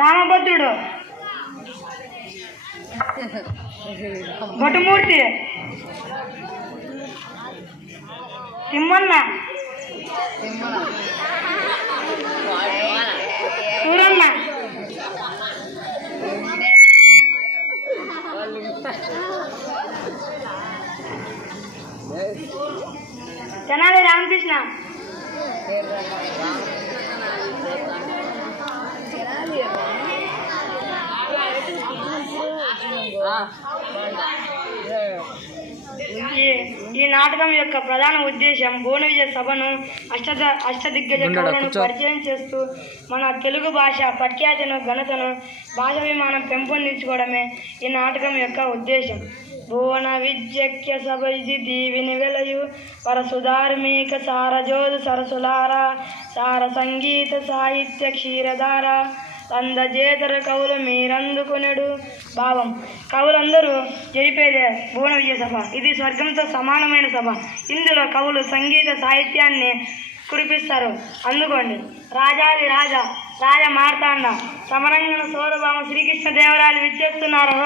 రామభద్రుడు, భటుమూర్తి, తిమ్మన్న, సూరన్న, తెనాలి రామకృష్ణ, ఈ నాటకం యొక్క ప్రధాన ఉద్దేశం భువన విజయ సభను అష్టదిగ్గజ కవులను పరిచయం చేస్తూ మన తెలుగు భాష ప్రఖ్యాతిను ఘనతను భాషాభిమానం పెంపొందించుకోవడమే ఈ నాటకం యొక్క ఉద్దేశం. భువన విద్యక్య సభ ఇది దీవిని వెలయు వరసుధార్మిక సారజోదు సరసులార సార సంగీత సాహిత్య క్షీరధార అందజేతర కవులు మీరందుకునేడు భావం. కవులందరూ జరిపేదే భువన విజయ సభ. ఇది స్వర్గంతో సమానమైన సభ. ఇందులో కవులు సంగీత సాహిత్యాన్ని కురిపిస్తారు. అందుకోండి. రాజాది రాజా రాజ మార్తాండ సమరంగన సౌరభామ శ్రీకృష్ణ దేవరాయలు విచ్చేస్తున్నారు.